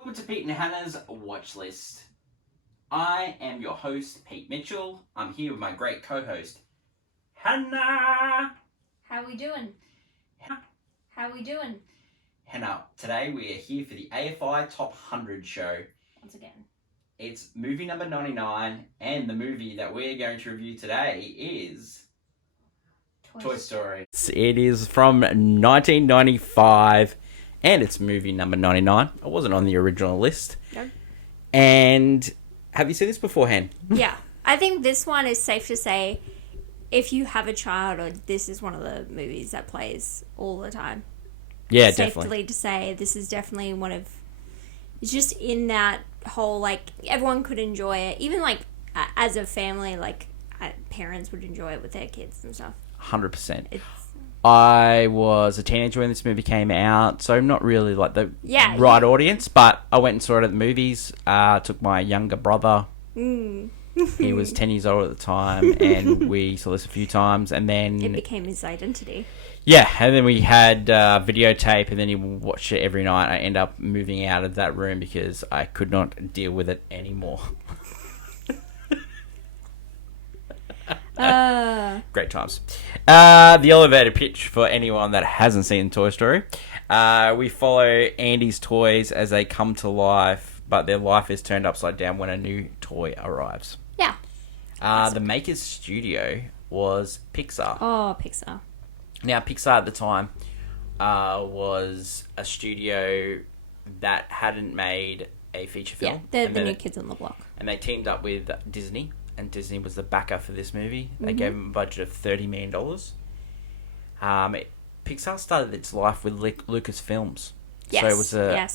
Welcome to Pete and Hannah's Watchlist. I am your host, Pete Mitchell. I'm here with my great co-host, Hannah. How we doing? Hannah, today we are here for the AFI Top 100 show. Once again. It's movie number 99, and the movie that we're going to review today is Toy Story. It is from 1995, and it's movie number 99. It wasn't on the original list. No. And have you seen this beforehand? Yeah. I think this one is safe to say, if you have a child, this is one of the movies that plays all the time. Yeah, Safely definitely. to say, this is definitely one of... It's just in that whole, like, everyone could enjoy it. Even, like, as a family, like, parents would enjoy it with their kids and stuff. 100%. It's... I was a teenager when this movie came out, so not really like the right audience, but I went and saw it at the movies. Took my younger brother. He was 10 years old at the time, and we saw this a few times, and then... It became his identity. Yeah, and then we had videotape, and then he watched it every night. I ended up moving out of that room because I could not deal with it anymore. Great times. The elevator pitch for anyone that hasn't seen Toy Story. We follow Andy's toys as they come to life, but their life is turned upside down when a new toy arrives. Yeah. The maker's studio was Pixar. Oh, Pixar. Now, Pixar at the time was a studio that hadn't made a feature film. Yeah, they're the new kids on the block. And they teamed up with Disney, and Disney was the backer for this movie. They gave them a budget of $30 million. Pixar started its life with Lucasfilms. Yes, so it was a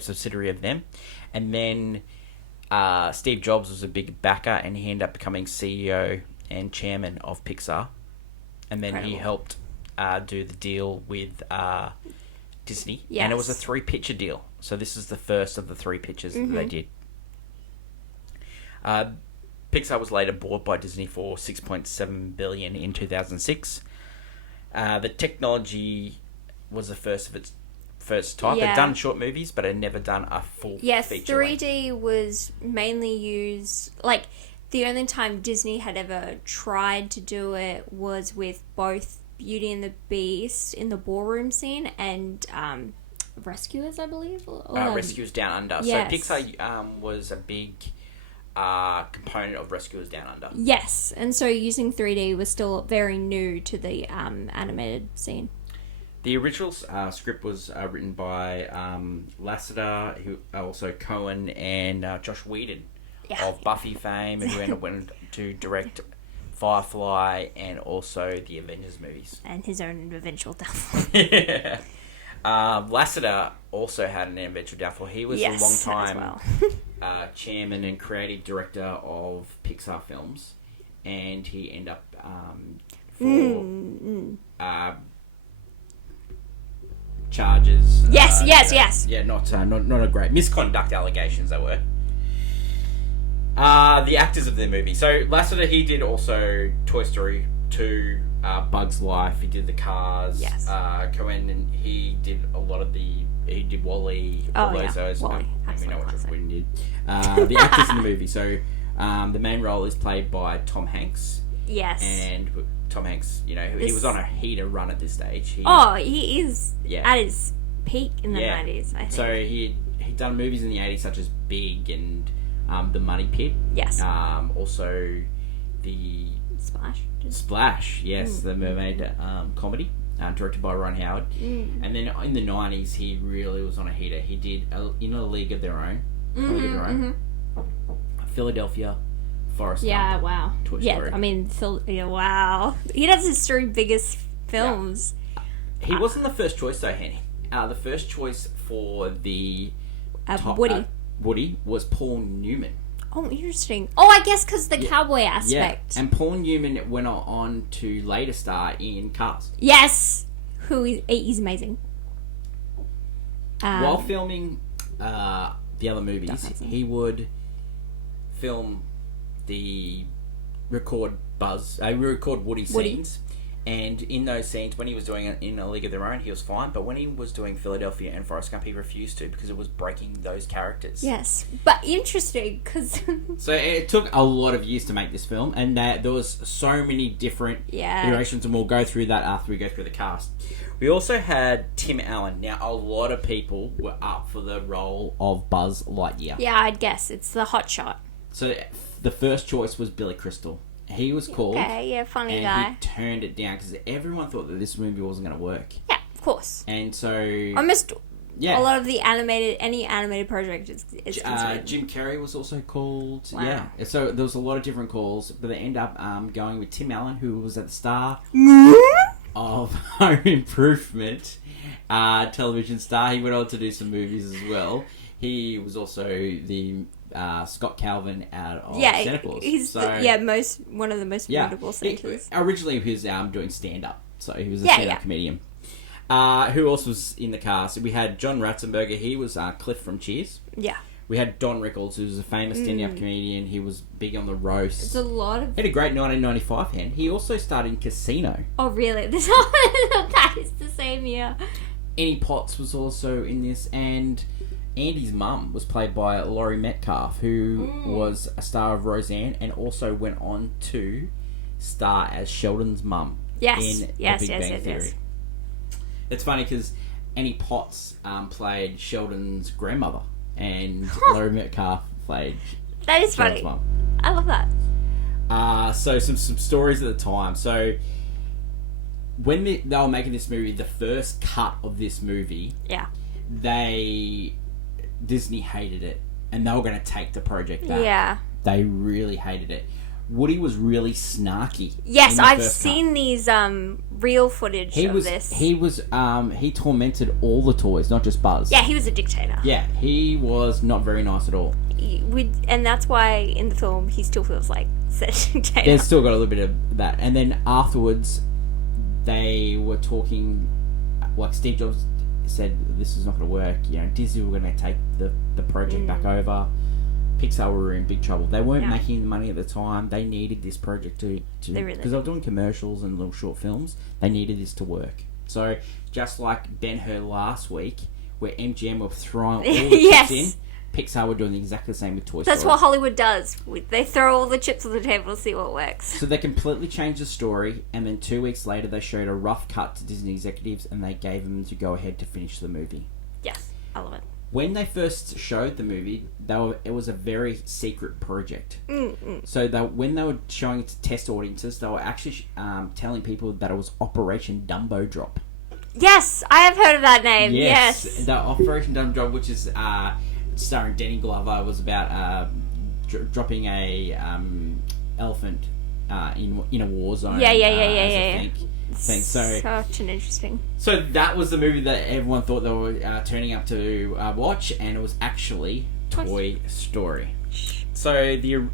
subsidiary of them. And then Steve Jobs was a big backer, and he ended up becoming CEO and chairman of Pixar. And then he helped do the deal with Disney. Yes. And it was a 3-picture deal. So this is the first of the 3 pictures that they did. Pixar was later bought by Disney for $6.7 billion in 2006. The technology was the first of its first type. Yeah. They'd done short movies, but had never done a full feature 3D was mainly used... Like, the only time Disney had ever tried to do it was with both Beauty and the Beast in the ballroom scene and Rescuers, I believe? Rescuers Down Under. Yes. So Pixar was a big... component of Rescuers Down Under. Yes, and so using 3D was still very new to the animated scene. The original script was written by Lassiter, who also Cohen, and Josh Whedon of Buffy fame, and who ended up went to direct Firefly and also the Avengers movies. And his own eventual downfall. Yeah. Lassiter also had an eventual downfall. He was a long time chairman and creative director of Pixar films, and he ended up charges. Yes. Yeah, not a great misconduct allegations. They were. The actors of the movie. So Lassiter, he did also Toy Story 2. Bug's Life, he did the Cars. Yes. Cohen, and he did a lot of he did Wall-E, all those. Wall-E. We know what Josh Whedon did. The actors in the movie. So, the main role is played by Tom Hanks. Yes. And Tom Hanks, he was on a heater run at this stage. He is at his peak in the 90s, I think. So he'd done movies in the 80s such as Big and The Money Pit. Yes. Also the... Splash, yes, the mermaid comedy, directed by Ron Howard. And then in the 90s, he really was on a heater. He did In a League of Their Own, Philadelphia, Forrest Gump, wow. Toy Story. I mean, wow. He does his 3 biggest films. He wasn't the first choice, though, Henny. The first choice for the Woody was Paul Newman. Oh, interesting. Oh, I guess because the cowboy aspect. Yeah, and Paul Newman went on to later star in Cars. Yes! He's amazing. While filming the other movies, he would record Woody scenes, And in those scenes, when he was doing it in A League of Their Own, he was fine. But when he was doing Philadelphia and Forrest Gump, he refused to because it was breaking those characters. Yes, but interesting because... So it took a lot of years to make this film, and there was so many different iterations, and we'll go through that after we go through the cast. We also had Tim Allen. Now, a lot of people were up for the role of Buzz Lightyear. Yeah, I'd guess. It's the hot shot. So the first choice was Billy Crystal. He was called. Okay, yeah, funny and guy. he turned it down because everyone thought that this movie wasn't going to work. Yeah, of course. And so... Almost a lot of the any animated project is considered. Jim Carrey was also called. Wow. Yeah. So there was a lot of different calls, but they end up going with Tim Allen, who was at the star of Home Improvement, television star. He went on to do some movies as well. He was also the... Scott Calvin out of Santa Claus. He's one of the most notable Santas. Originally, he was doing stand-up, so he was a stand-up comedian. Who else was in the cast? We had John Ratzenberger. He was Cliff from Cheers. Yeah. We had Don Rickles, who was a famous stand-up comedian. He was big on the roast. It's a lot of... He had a great 1995 hand. He also starred in Casino. Oh, really? That is the same year. Annie Potts was also in this, and... Andy's mum was played by Laurie Metcalf, who was a star of Roseanne and also went on to star as Sheldon's mum in The Big Bang Theory. It's funny because Annie Potts played Sheldon's grandmother and Laurie Metcalf played that is Sheldon's funny. Mum. I love that. So some stories at the time. So when they were making this movie, the first cut of this movie, Disney hated it, and they were going to take the project back. Yeah. They really hated it. Woody was really snarky. Yes, I've seen these real footage of this. He tormented all the toys, not just Buzz. Yeah, he was a dictator. Yeah, he was not very nice at all. And that's why in the film he still feels like a dictator. There's still got a little bit of that. And then afterwards, they were talking, like Steve Jobs said, this is not going to work. Disney were going to take the project back over. Pixar were in big trouble. They weren't making the money at the time. They needed this project to because they were doing commercials and little short films. They needed this to work. So just like Ben-Hur last week, where MGM were throwing all the chips in, Pixar were doing exactly the same with Toy Story. That's what Hollywood does. They throw all the chips on the table to see what works. So they completely changed the story, and then 2 weeks later they showed a rough cut to Disney executives, and they gave them to go ahead to finish the movie. Yes, I love it. When they first showed the movie, it was a very secret project. So when they were showing it to test audiences, they were actually telling people that it was Operation Dumbo Drop. Yes, I have heard of that name. Yes. The Operation Dumbo Drop, which is starring Danny Glover, was about dropping a elephant in a war zone. Yeah. Thing. So, such an interesting. So that was the movie that everyone thought they were turning up to watch, and it was actually Toy Story. So the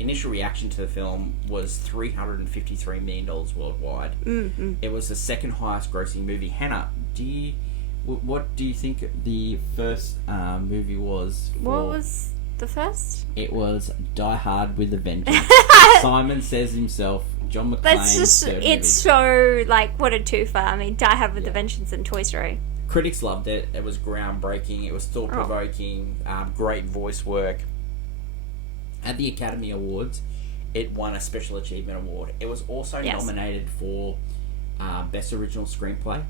initial reaction to the film was $353 million worldwide. Mm-hmm. It was the second highest grossing movie. Hannah, what do you think the first movie was? What was the first? It was Die Hard with a Vengeance. Simon Says himself, John McClane's third movie. It's so, what a twofer. I mean, Die Hard with a Vengeance and Toy Story. Critics loved it. It was groundbreaking. It was thought-provoking. Great voice work. At the Academy Awards, it won a Special Achievement Award. It was also nominated for Best Original Screenplay.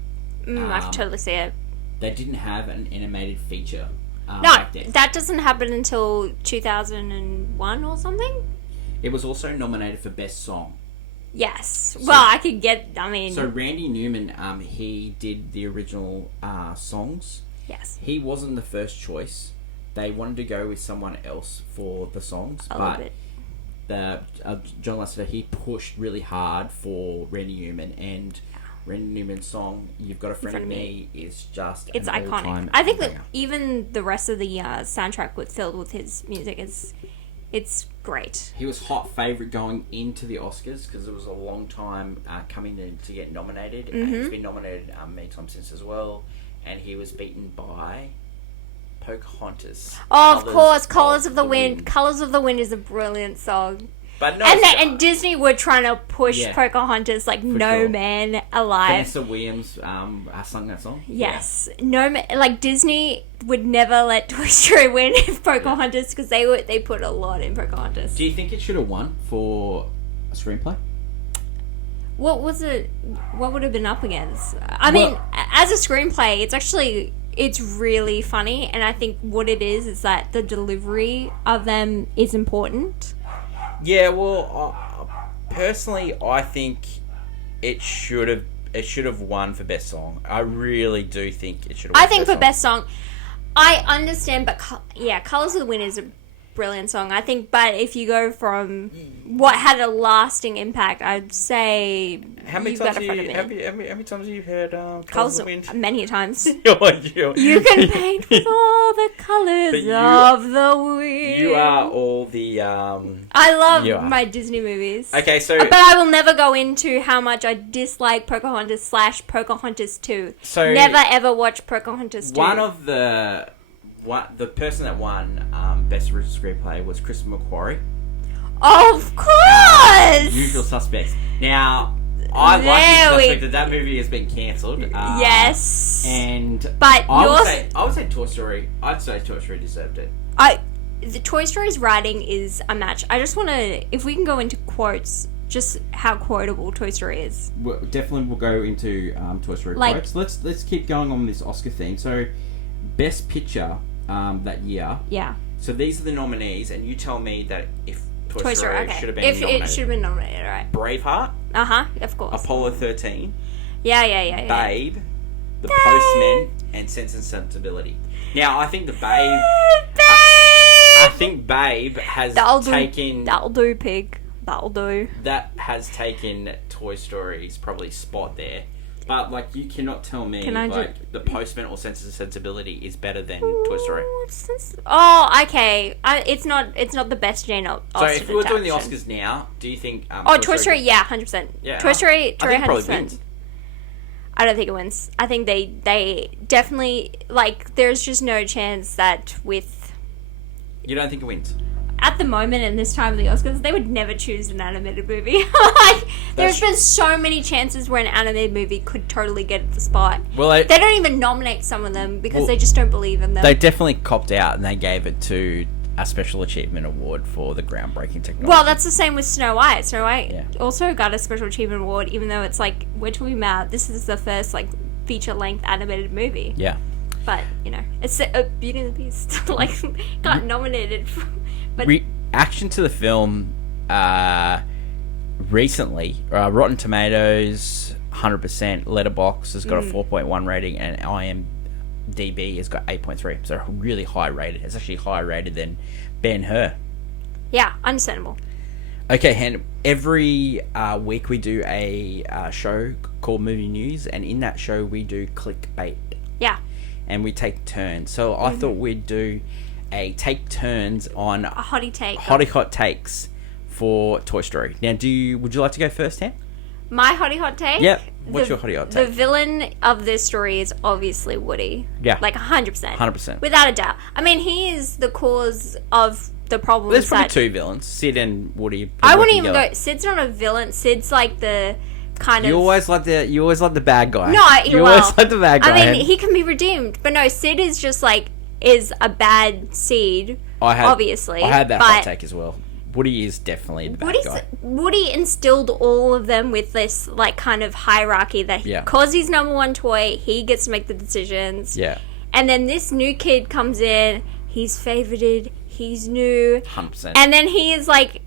I can totally see it. They didn't have an animated feature. No, that doesn't happen until 2001 or something. It was also nominated for Best Song. Yes. Well, I could get... So Randy Newman, he did the original songs. Yes. He wasn't the first choice. They wanted to go with someone else for the songs. But John Lassiter, he pushed really hard for Randy Newman, and Randy Newman's song "You've Got a Friend in Me" is just it's iconic. I think that even the rest of the soundtrack filled with his music it's great. He was hot favourite going into the Oscars because it was a long time coming to get nominated. Mm-hmm. He's been nominated many times since as well, and he was beaten by Pocahontas. Oh, of course, Colours of the Wind. Colours of the Wind is a brilliant song. But no, and Disney were trying to push Pocahontas like no man alive. Vanessa Williams sung that song. Yes, no man, like Disney would never let Toy Story win Pocahontas because they put a lot in Pocahontas. Do you think it should have won for a screenplay? What was it? What would have been up against? I mean, as a screenplay, it's really funny, and I think what it is that the delivery of them is important. Yeah, well, personally, I think it should have won for best song. I really do think it should have won. I think for best song, I understand, but Colors of the Wind is a brilliant song, I think. But if you go from what had a lasting impact, I'd say how many times have you heard Colors of the Wind? Many times. You can paint with all the colors of the wind. You are all the I love my Disney movies. Okay, so but I will never go into how much I dislike Pocahontas / Pocahontas 2. So never ever watch Pocahontas 2. One of the person that won Best Original Screenplay was Chris McQuarrie. Of course! Usual Suspects. Now, I like Usual Suspects. That movie has been cancelled. Yes. But I would say Toy Story. I'd say Toy Story deserved it. The Toy Story's writing is a match. I just want to, if we can go into quotes, just how quotable Toy Story is. Definitely we'll go into Toy Story quotes. Let's keep going on this Oscar theme. So, Best Picture that year. Yeah. So these are the nominees, and you tell me that if Toy Story should have been nominated. It should have been nominated, right? Braveheart. Of course. Apollo 13. Yeah. Babe. The Postman. And Sense and Sensibility. Now, I think the Babe... I think Babe has taken... That'll do, pig. That'll do. That has taken Toy Story's probably spot there. But, like, you cannot tell me, The Postman or Sense and Sensibility is better than Toy Story. Oh, okay. It's not the best Jane Austen So, if we were doing the Oscars now, do you think... Toy Story, yeah, 100%. Yeah. Toy Story 100%. I don't think it wins. I think they definitely... Like, there's just no chance that with... You don't think it wins? At the moment, in this time of the Oscars, they would never choose an animated movie. There's been so many chances where an animated movie could totally get the spot. Well, they don't even nominate some of them because they just don't believe in them. They definitely copped out and they gave it to a Special Achievement Award for the groundbreaking technology. Well, that's the same with Snow White. Snow White also got a Special Achievement Award, even though it's like, we're talking about, this is the first like feature-length animated movie. Yeah. But, you know, it's Beauty and the Beast. Got nominated for... But reaction to the film recently, Rotten Tomatoes 100%, Letterboxd has got a 4.1 rating, and IMDb has got 8.3, so really high rated. It's actually higher rated than Ben-Hur. Yeah, understandable. Okay, Hen, every week we do a show called Movie News, and in that show we do clickbait. Yeah. And we take turns. So I thought we'd do a take turns on a hottie take. Hot takes for Toy Story. Now, would you like to go first, Hen? My hot take? Yep. What's your hot take? The villain of this story is obviously Woody. Yeah. Like 100%. 100%. Without a doubt. I mean, he is the cause of the problems. There's probably two villains, Sid and Woody. I wouldn't even go. Sid's not a villain. Sid's like the kind of. You always like the bad guy. No, you always like the bad guy. I mean, he can be redeemed, but no, Sid is just like a bad seed. Obviously, I had that hot take as well. Woody is definitely the bad guy. Woody instilled all of them with this like kind of hierarchy that because he's number one toy, he gets to make the decisions. Yeah. And then this new kid comes in, he's favorited, he's new. 100%. And then he is like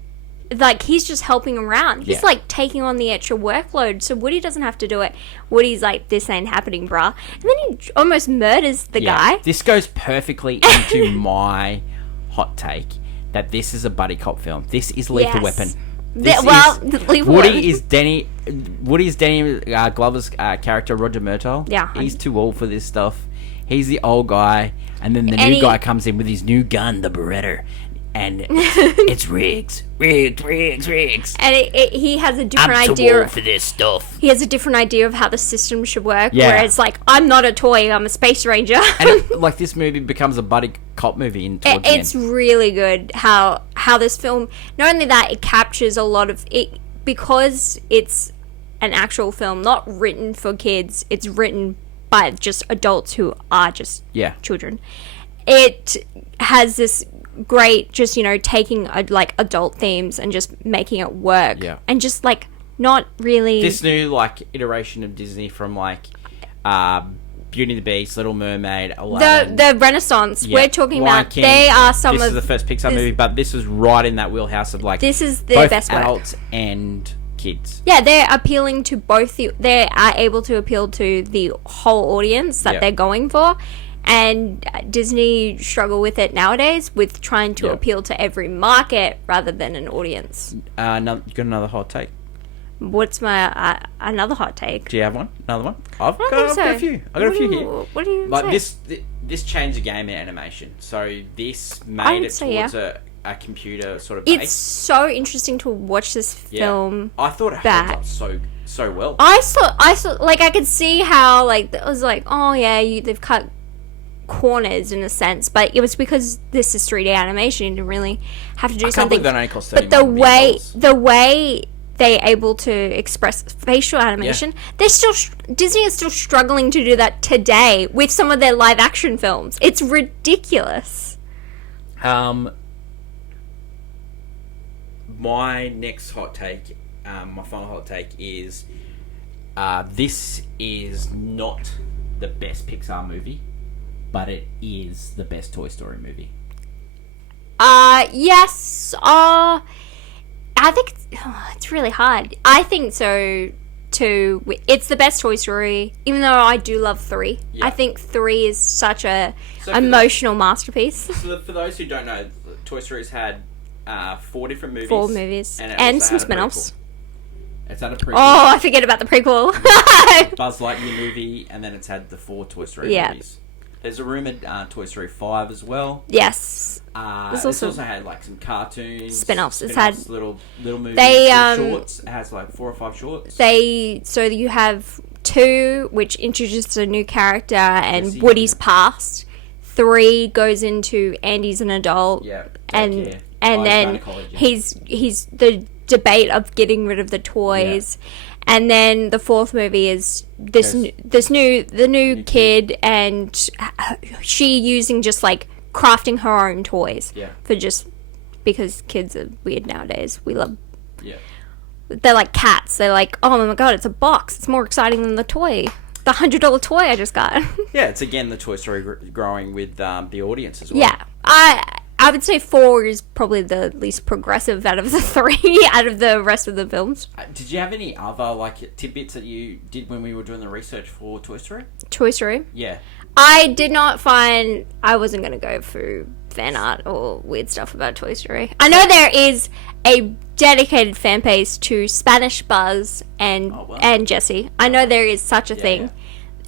he's just helping around. He's like taking on the extra workload, so Woody doesn't have to do it. Woody's like, this ain't happening, bruh. And then he almost murders the guy. This goes perfectly into my hot take that this is a buddy cop film. This is Lethal Weapon. Woody is Danny Glover's character, Roger Murtaugh. Yeah. He's too old for this stuff. He's the old guy, and then the new guy comes in with his new gun, the Beretta. And it's rigged. And he has a different I'm idea. too old for this stuff. He has a different idea of how the system should work. Yeah. Where it's like, I'm not a toy, I'm a space ranger. And like this movie becomes a buddy cop movie towards the end. It's really good how this film, not only that, it captures a lot of it because it's an actual film, not written for kids. It's written by just adults who are just children. It has this great, just, taking like adult themes and just making it work. Yeah. And just like not really this new like iteration of Disney from like Beauty and the Beast, Little Mermaid, Aladdin, the Renaissance we're talking Lion about. King. They are some this of is the first Pixar movie, but this was right in that wheelhouse of like this is the both best adults work. And kids. Yeah, they're appealing to both. They are able to appeal to the whole audience that they're going for. And Disney struggle with it nowadays with trying to appeal to every market rather than an audience. You got another hot take? What's my another hot take? Do you have one? Another one? I've got a few. I've got a few here. What do you like say? this changed the game in animation. So this made it towards a computer sort of base. It's so interesting to watch this film. I thought it held up so well. I saw like I could see how like it was like, oh yeah, they've cut corners in a sense, but it was because this is 3D animation. You didn't really have to do something. That only cost $30 but million. the way they able to express facial animation, they're still Disney is still struggling to do that today with some of their live action films. It's ridiculous. My next hot take, my final hot take is, this is not the best Pixar movie, but it is the best Toy Story movie. Yes. I think it's really hard. I think so too. It's the best Toy Story, even though I do love 3. Yeah. I think 3 is such a emotional masterpiece. So for those who don't know, Toy Story's had 4 different movies. 4 movies. And some spin-offs. It's had a prequel. Oh, I forget about the prequel. Buzz Lightyear movie, and then it's had the 4 Toy Story movies. There's a rumoured Toy Story 5 as well. Yes. It's also had like some cartoons, spin-offs. It's had little movies, shorts. It has like 4 or 5 shorts. So you have 2, which introduces a new character and Woody's past. 3 goes into Andy's an adult. Yeah. And then he's the debate of getting rid of the toys. Yeah. And then the 4th movie is the new kid, and she using just like crafting her own toys for just because kids are weird nowadays. We love. Yeah. They're like cats. They're like, oh my god, it's a box. It's more exciting than the toy. The $100 toy I just got. Yeah, it's again the Toy Story growing with the audience as well. Yeah, I would say 4 is probably the least progressive out of the 3, out of the rest of the films. Did you have any other like tidbits that you did when we were doing the research for Toy Story? Toy Story? Yeah. I did not find... I wasn't going to go through fan art or weird stuff about Toy Story. I know there is a dedicated fan base to Spanish Buzz and Jessie. I know there is such a thing. Yeah.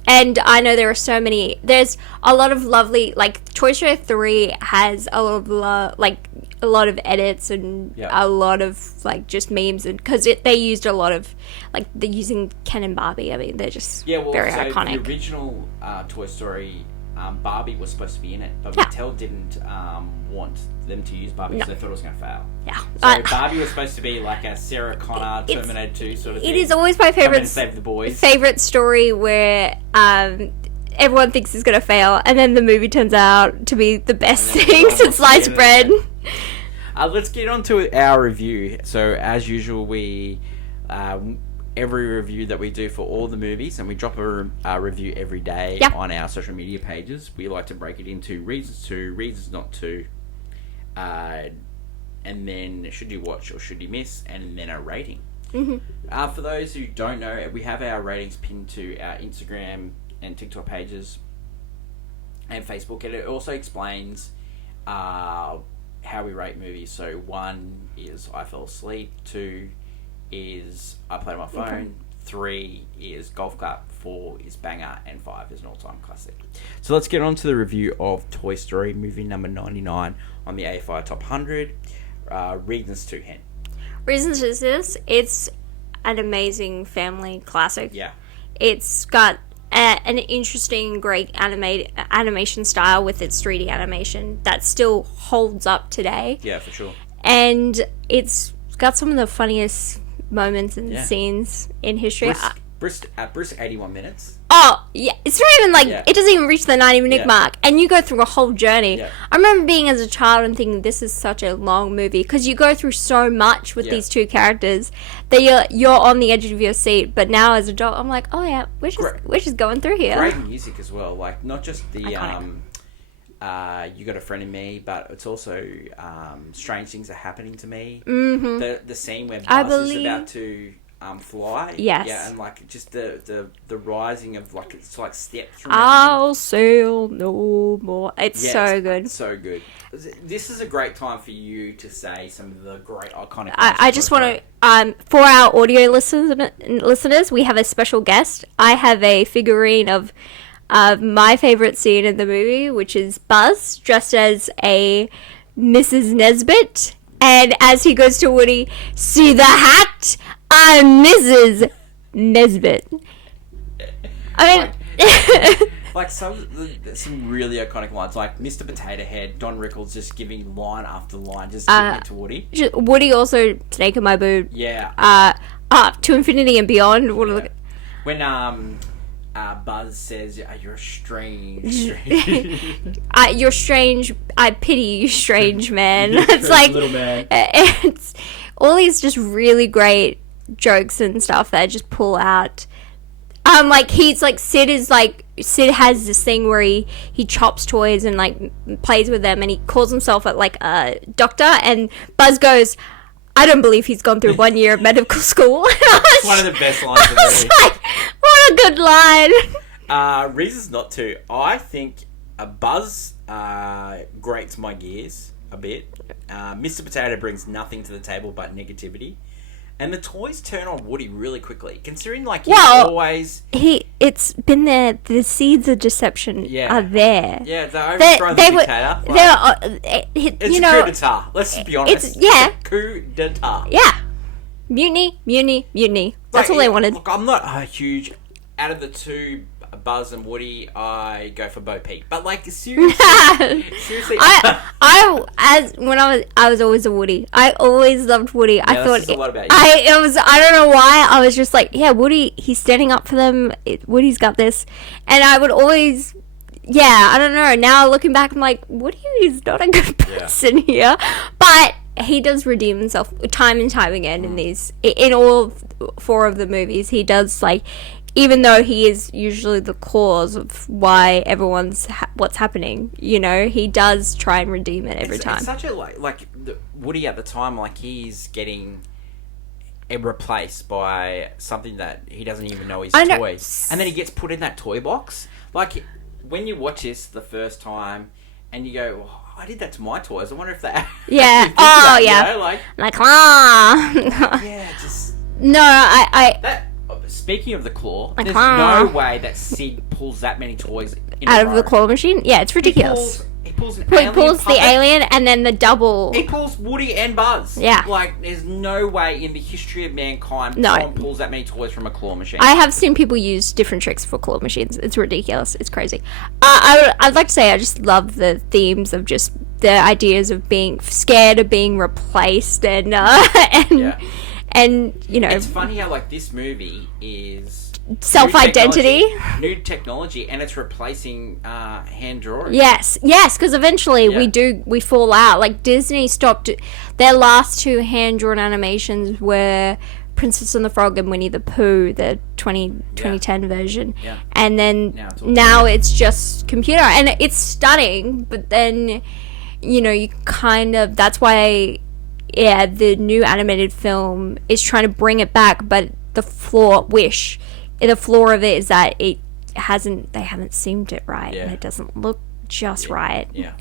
And I know there are so many... There's a lot of lovely... Like, Toy Story 3 has a lot of edits and a lot of, like, just memes. And because they used a lot of... Like, they're using Ken and Barbie. I mean, they're just very iconic. The original Toy Story... Barbie was supposed to be in it, but Mattel didn't want them to use Barbie because they thought it was going to fail. Yeah. So Barbie was supposed to be like a Sarah Connor Terminator 2 sort of thing. It is always my favorite save the boys. Favorite story where everyone thinks it's going to fail, and then the movie turns out to be the best thing since sliced bread. Let's get on to our review. So as usual, we... every review that we do for all the movies, and we drop a review every day on our social media pages. We like to break it into reasons to, reasons not to, and then should you watch or should you miss, and then a rating. Mm-hmm. For those who don't know, we have our ratings pinned to our Instagram and TikTok pages and Facebook, and it also explains how we rate movies. So 1 is I fell asleep, 2 is I played on my phone, okay. 3 is golf clap, 4 is banger, and 5 is an all-time classic. So let's get on to the review of Toy Story movie number 99 on the AFI Top 100. Reasons to Hen. Reasons is this. It's an amazing family classic. Yeah. It's got an interesting, great animation style with its 3D animation that still holds up today. Yeah, for sure. And it's got some of the funniest moments and scenes in history. Brisk 81 minutes. Oh, yeah. It's not even it doesn't even reach the 90-minute mark. And you go through a whole journey. Yeah. I remember being as a child and thinking this is such a long movie because you go through so much with these two characters that you're on the edge of your seat. But now as an adult, I'm like, oh yeah, we're just going through here. Great music as well. Like, not just the You Got a Friend in Me, but it's also Strange Things Are Happening to Me. Mm-hmm. The scene where Buzz is about to fly. Yes. Yeah, and like just the rising of like it's like step through. I'll sail no more. It's so good. So good. This is a great time for you to say some of the great iconic. I just want to for our audio listeners, we have a special guest. I have a figurine of my favorite scene in the movie, which is Buzz dressed as a Mrs. Nesbit, and as he goes to Woody, see the hat? I'm Mrs. Nesbit. I mean, like some really iconic lines, like Mr. Potato Head, Don Rickles just giving line after line, just giving it to Woody. Woody also Snake in My Boot. Yeah. To Infinity and Beyond. When Buzz says, "You're strange." You're strange. I pity you, strange man. It's like little man. It's all these just really great jokes and stuff that I just pull out. Like he's like Sid has this thing where he chops toys and like plays with them, and he calls himself like a doctor, and Buzz goes, I don't believe he's gone through 1 year of medical school. It's one of the best lines of the movie. Like, what a good line. Reasons not to. I think Buzz grates my gears a bit. Mr. Potato brings nothing to the table but negativity. And the toys turn on Woody really quickly, considering like it's been there. The seeds of deception are there. Yeah, they're overthrown the dictator. It's a coup d'etat. Let's be honest. It's a coup d'etat. Yeah, mutiny. That's all they wanted. Look, I'm not a huge out of the two. Buzz and Woody, I go for Bo Peep. But like seriously, I was always a Woody. I always loved Woody. Yeah, I thought a lot about you. I don't know why. I was just like, yeah, Woody. He's standing up for them. Woody's got this, and I would always. Yeah, I don't know. Now looking back, I'm like, Woody is not a good person here, but he does redeem himself time and time again in all 4 of the movies. He does like. Even though he is usually the cause of why everyone's what's happening, he does try and redeem it every time. It's such a like Woody at the time, like he's getting replaced by something that he doesn't even know is toys, and then he gets put in that toy box. Like when you watch this the first time, and you go, oh, "I did that to my toys. I wonder if they." Yeah. Yeah. Just no. Speaking of the claw, there's no way that Sid pulls that many toys out of the claw machine. Yeah, it's ridiculous. He pulls the alien and then the double. He pulls Woody and Buzz. Yeah. Like, there's no way in the history of mankind someone pulls that many toys from a claw machine. I have seen people use different tricks for claw machines. It's ridiculous. It's crazy. I'd like to say I just love the themes of just the ideas of being scared of being replaced and it's funny how like this movie is self-identity, new technology, and it's replacing hand drawing. Yes, because eventually we fall out. Like Disney stopped their last 2 hand-drawn animations were Princess and the Frog and Winnie the Pooh, the 2010 version. Yeah. And then now it's just computer, and it's stunning. But then you kind of that's why. Yeah, the new animated film is trying to bring it back, but the flaw of it is that they haven't seamed it right, and it doesn't look just right. Yeah.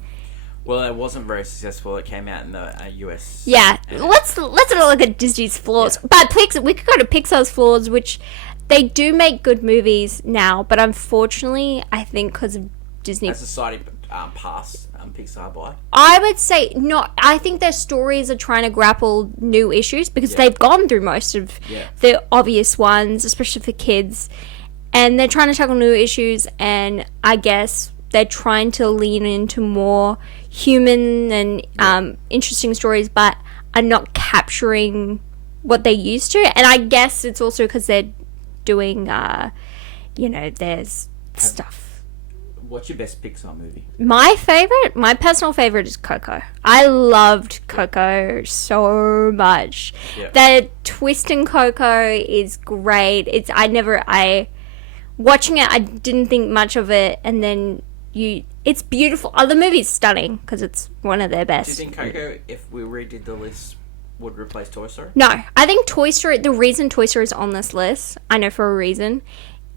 Well, it wasn't very successful. It came out in the US. Yeah, let's not look at Disney's flaws, but we could go to Pixar's flaws, which they do make good movies now, but unfortunately, I think because of Disney as society pass Pixar by? I would say not. I think their stories are trying to grapple new issues because they've gone through most of the obvious ones, especially for kids. And they're trying to tackle new issues, and I guess they're trying to lean into more human and interesting stories, but are not capturing what they used to. And I guess it's also because they're doing, there's stuff. What's your best Pixar movie? My personal favorite is Coco. I loved Coco so much. Yep. The twist in Coco is great. Watching it, I didn't think much of it, and then it's beautiful. Oh, the movie's stunning because it's one of their best. Do you think Coco, if we redid the list, would replace Toy Story? No, I think Toy Story. The reason Toy Story is on this list, I know for a reason.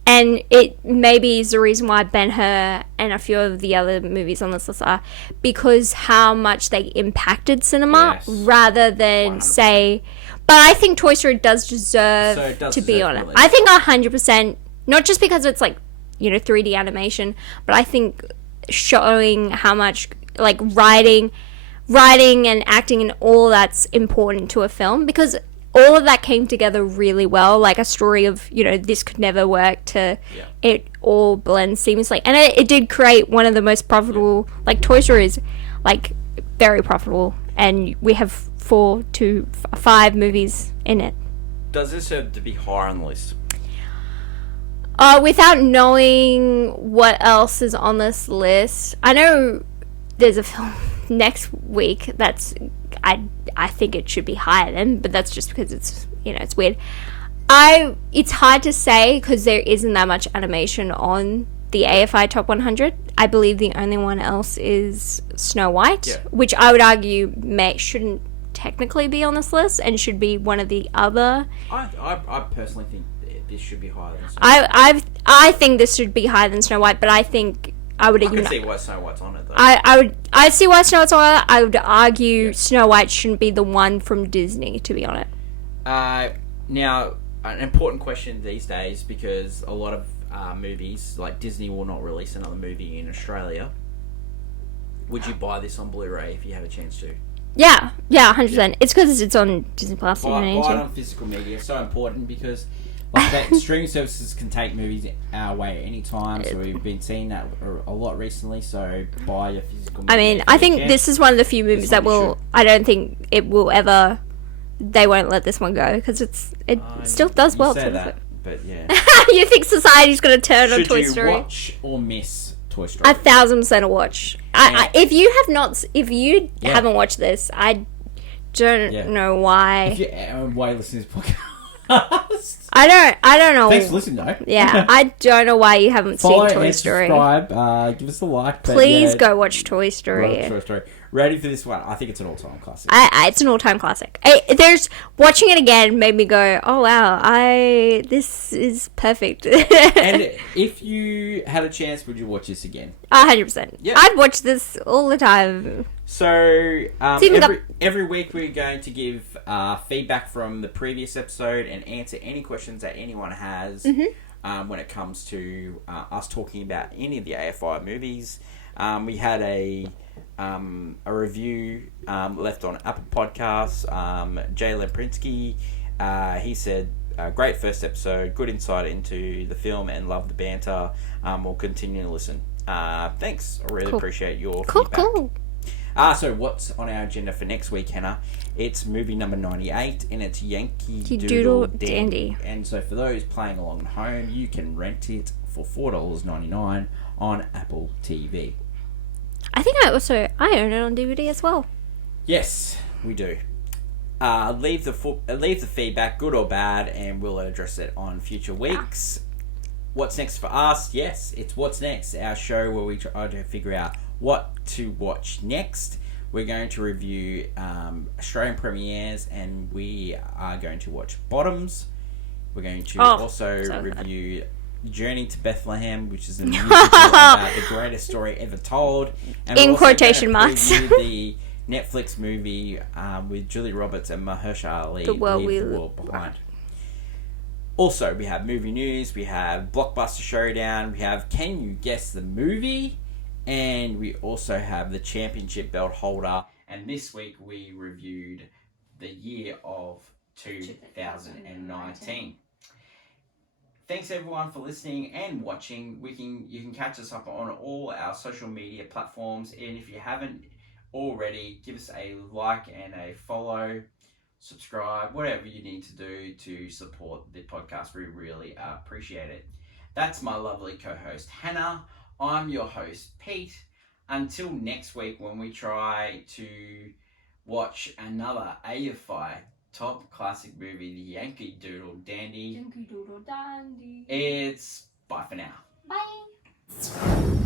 And it maybe is the reason why Ben-Hur and a few of the other movies on this list are because how much they impacted cinema rather than 100%. Say... But I think Toy Story does deserve to be on it. Really. I think 100%, not just because it's 3D animation, but I think showing how much writing and acting and all that's important to a film because... all of that came together really well, like a story of, this could never work to it all blends seamlessly. And it did create one of the most profitable, Toy Story is, very profitable. And we have 4 to 5 movies in it. Does this have to be higher on the list? Without knowing what else is on this list, I know there's a film next week that's... I think it should be higher than, but that's just because it's it's weird. It's hard to say because there isn't that much animation on the AFI Top 100. I believe the only one else is Snow White, which I would argue shouldn't technically be on this list and should be one of the other. I personally think this should be higher than Snow White. I think this should be higher than Snow White, but I think I can see why Snow White's on it, though. I see why Snow White's on it. I would argue Snow White shouldn't be the one from Disney to be on it. Now, an important question these days, because a lot of movies, like Disney will not release another movie in Australia. Would you buy this on Blu-ray if you have a chance to? Yeah, 100%. Yeah. It's because it's on Disney Plus. Buy it on physical media. It's so important because... that streaming services can take movies away at any time, so we've been seeing that a lot recently. So buy your physical media. I mean, I think this is one of the few movies that will. I don't think it will ever. They won't let this one go because it still does well. You say that, but yeah. You think society's going to turn on Toy Story? Should you watch or miss Toy Story? 1,000% a watch. If you have not, haven't watched this, I don't know why. Why listen to this podcast? I don't know. Thanks for listening, though. Yeah, I don't know why you haven't seen Toy Story. Subscribe, give us a like. Please go watch Toy Story. Ready for this one? I think it's an all-time classic. It's an all-time classic. Watching it again made me go, oh wow, this is perfect. And if you had a chance, would you watch this again? 100%. Yeah, I'd watch this all the time. So every week we're going to give feedback from the previous episode and answer any questions that anyone has when it comes to us talking about any of the AFI movies. We had a review left on Apple Podcasts. Jay Lemprinsky, he said, great first episode, good insight into the film and love the banter. We'll continue to listen. Thanks. I really appreciate your feedback. Cool. So what's on our agenda for next week, Hannah? It's movie number 98, and it's Yankee Doodle Dandy. And so for those playing along at home, you can rent it for $4.99 on Apple TV. I think I own it on DVD as well. Yes, we do. Leave the feedback, good or bad, and we'll address it on future weeks. What's next for us? Yes, it's What's Next, our show where we try to figure out what to watch next. We're going to review Australian premieres, and we are going to watch Bottoms. We're going to also review Journey to Bethlehem, which is a musical about the greatest story ever told. And in quotation marks. The Netflix movie with Julie Roberts and Mahershala Ali, The World Leave the World Behind. Also, we have movie news, we have Blockbuster Showdown, we have Can You Guess the Movie? And we also have the championship belt holder. And this week we reviewed the year of 2019. Thanks everyone for listening and watching. You can catch us up on all our social media platforms, and if you haven't already, give us a like and a follow, subscribe, whatever you need to do to support the podcast. We really appreciate it. That's my lovely co-host Hannah. I'm your host Pete. Until next week when we try to watch another AFI top classic movie, The Yankee Doodle Dandy. Yankee Doodle Dandy. It's bye for now. Bye.